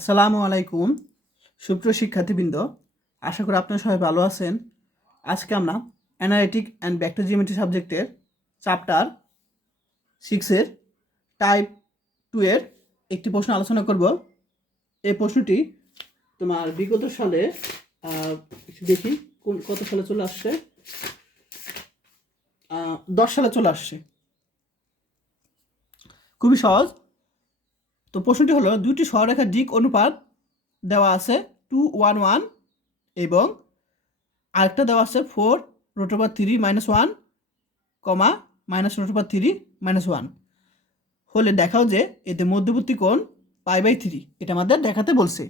আসসালামু আলাইকুম সুপ্রিয় শিক্ষার্থীবৃন্দ, আশা করি আপনারা সবাই ভালো আছেন। আজকে আমরা অ্যানালিটিক অ্যান্ড ভেক্টর জিওমেট্রি সাবজেক্টের চ্যাপ্টার 6-এর টাইপ 2 এর একটি প্রশ্ন আলোচনা করব। এই প্রশ্নটি তোমার বিগত সালে দেখি কত সালে চলে আসছে, 10 সালে চলে আসছে। খুবই সহজ। তো প্রশ্নটি হলো, দুটি সরলরেখার দিক অনুপাত দেওয়া আছে 2:1:1 এবং আরেকটা দেওয়া আছে 4√3 - 1, -√3 - 1 হলে দেখাও যে এতে মধ্যবর্তী কোণ π/3। এটা আমাদের দেখাতে বলছে।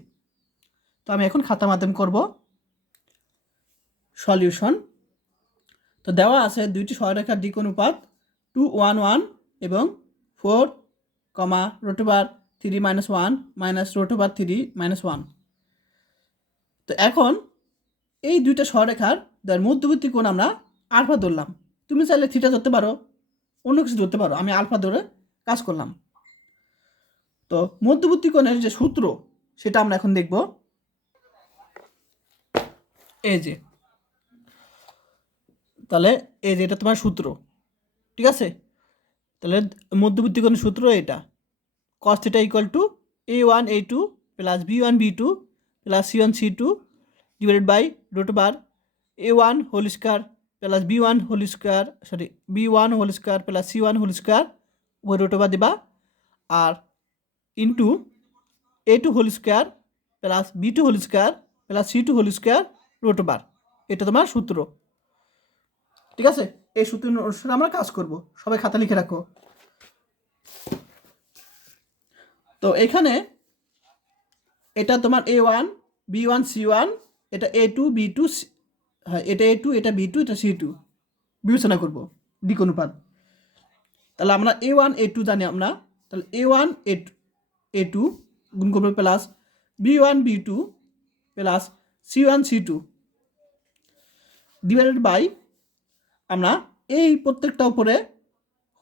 তো আমি এখন খাতার মাধ্যমে করব সলিউশন। তো দেওয়া আছে দুইটি সরলরেখার দিক অনুপাত 2:1:1 এবং 4, √3 - 1 -√3 - 1। তো এখন এই দুইটা সরলরেখার মধ্যবর্তী কোণ আমরা আলফা ধরলাম। তুমি চাইলে থিটা ধরতে পারো, অন্য কিছু ধরতে পারো, আমি আলফা ধরে কাজ করলাম। তো মধ্যবর্তী কোণের যে সূত্র সেটা আমরা এখন দেখব। এই যে, তাহলে এই যে এটা তোমার সূত্র, ঠিক আছে? তাহলে মধ্যবর্তী কোণের সূত্র এটা, cos θ = a1 a2 + b1 b2 + c1 c2 divided by a1 whole square plus b1 whole square b1 whole square plus c1 whole square ওই দিবা, আর into a2 whole square plus b2 whole square plus c2 whole square এটা তোমার সূত্র, ঠিক আছে? এই সূত্র অনুসারে আমরা কাজ করব। সবাই খাতা লিখে রাখো। তো এখানে এটা তোমার a1 b1 c1, এটা a2 b2, হ্যাঁ এটা a2 এটা b2 এটা c2 বিবেচনা করব দিক অনুপাত। তাহলে আমরা a1 a2 জানি আমরা, তাহলে a1 a2 গুণ করবো plus b1 b2 plus c1 c2 divided by আমরা এই প্রত্যেকটা উপরে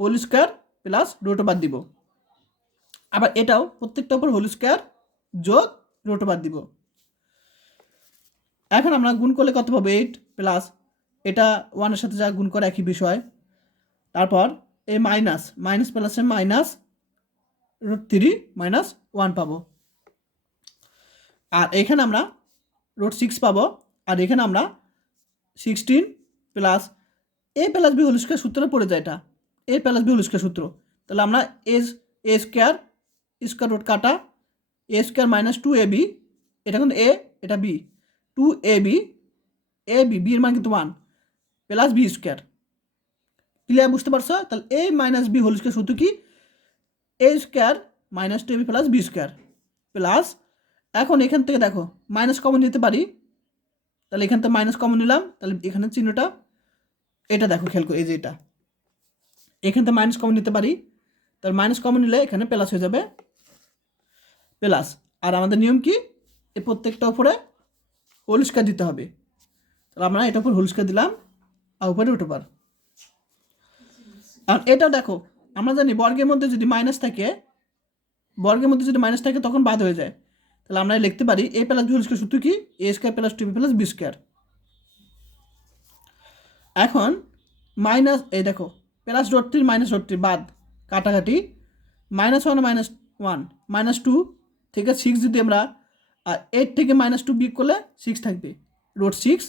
হোল স্কয়ার প্লাস √, দিব। আবার এটাও প্রত্যেকটা উপর হোল স্কয়ার যোগ √, দিব। এখন আমরা গুণ করলে কত পাবো? 8 প্লাস এটা 1-এর সাথে যা গুণ করে একই বিষয়। তারপর এই মাইনাস প্লাসে -√3 - 1 পাবো। আর এখানে আমরা √6 পাবো। আর এখানে আমরা 16 plus a plus b whole square সূত্রে পড়ে যায়, এটা a plus b whole square সূত্র। তাহলে আমরা a স্কয়ার স্কয়ার রুট কাটা a স্কয়ার -2ab, এটা কিন্তু a এটা b, 2ab b এর মান কিন্তু 1 প্লাস b স্কয়ার। ক্লিয়ার? বুঝতে পারছো? তাহলে a minus b whole square সূত্র কি? a square -2ab plus b square plus, এখন এখান থেকে দেখো মাইনাস কমন নিতে পারি, তাহলে এখান থেকে মাইনাস কমন নিলাম, তাহলে এখানে চিহ্নটা এটা দেখো খেয়াল করে, এই যে এটা এখান থেকে মাইনাস কমন নিতে পারি, তাহলে মাইনাস কমন নিলে এখানে প্লাস হয়ে যাবে প্লাস। আর আমাদের নিয়ম কি? এই প্রত্যেকটা উপরে হোল স্কয়ার দিতে হবে। তাহলে আমরা এটা উপর হোল স্কয়ার দিলাম আর উপরে √। আর এটা দেখো আমরা জানি বর্গের মধ্যে যদি মাইনাস থাকে তখন বাদ হয়ে যায়। তাহলে আমরা লিখতে পারি a plus b whole square সূত্র কি? a square plus 2b plus b square. এখন মাইনাস, এই দেখো প্লাস √3 -√3 বাদ, কাটাকাটি, -1 -1 -2 থেকে 6 যদি আমরা 8 থেকে -2 বিয়োগ করলে 6 থাকবে √6।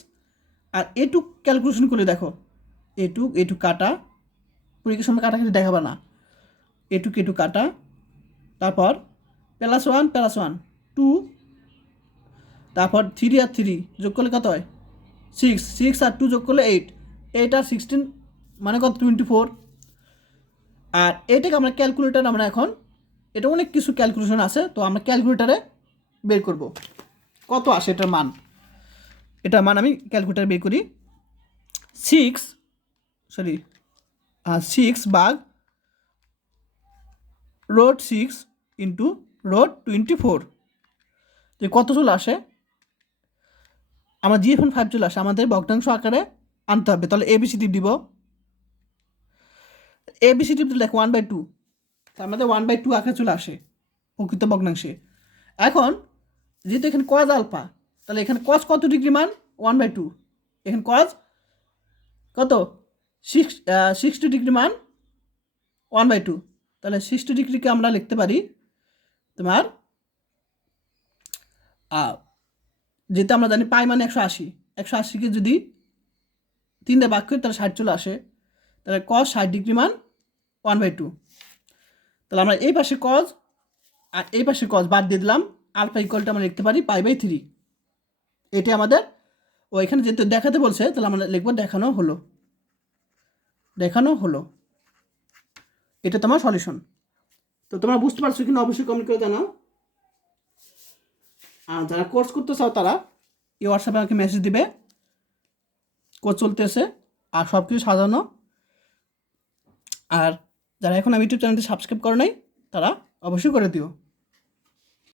আর a2 ক্যালকুলেশন করলে দেখো a2 কাটা, পরীক্ষার সময় কাটাকাটি দেখাবে না, a2 কাটা, তারপর +1 +1 2, তারপর 3 আর 3 যোগ করলে কত হয়? 6 আর 2 যোগ করলে 8 আর 16 মানে কত? 24। আর এটাকে আমরা ক্যালকুলেটার, আমরা এখন এটা অনেক কিছু ক্যালকুলেশন আছে, তো আমরা ক্যালকুলেটারে বের করব কত আসে এটার মান। আমি ক্যালকুলেটারে বের করি। 6 ভাগ √6 ইন্টু √24, তো কত চলে আসে? আমার GF 5 চলে আসে, আমাদের ভগ্নাংশ আকারে আনতে হবে। তাহলে ABCD দিব, ABCD দিলে 1/2, তার মধ্যে 1/2 আকারে চলে আসে প্রকৃত ভগ্নাংশে। এখন যেহেতু এখানে কজ আলফা, তাহলে এখানে কজ কত ডিগ্রি মান 1/2, এখানে কজ কত 60 ডিগ্রি মান 1/2, তাহলে 60 ডিগ্রিকে আমরা লিখতে পারি তোমার যেটা আমরা জানি পাই মানে 180, 180কে যদি 3 দিয়ে ভাগ করি তাহলে 60 চলে আসে, তাহলে কজ 60 ডিগ্রি মান 1/2। তাহলে আমরা এই পাশে কজ আর এই পাশে কজ বাদ দিয়ে দিলাম, আলফা ইকুয়ালটা আমরা লিখতে পারি π/3। এটি আমাদের এখানে যেহেতু দেখাতে বলছে তাহলে আমরা লিখবো দেখানো হলো। এটা তোমার সলিউশন। তো তোমরা বুঝতে পারছো কিনা অবশ্যই কমেন্ট করে জানাও। আর যারা কোর্স করতে চাও তারা এই হোয়াটসঅ্যাপে আমাকে মেসেজ দিবে, কোর্স চলতেছে আর সব কিছু সাজানো। আর যারা এখন আমি ইউটিউব চ্যানেলটি সাবস্ক্রাইব করো নাই তারা অবশ্যই করে দিও।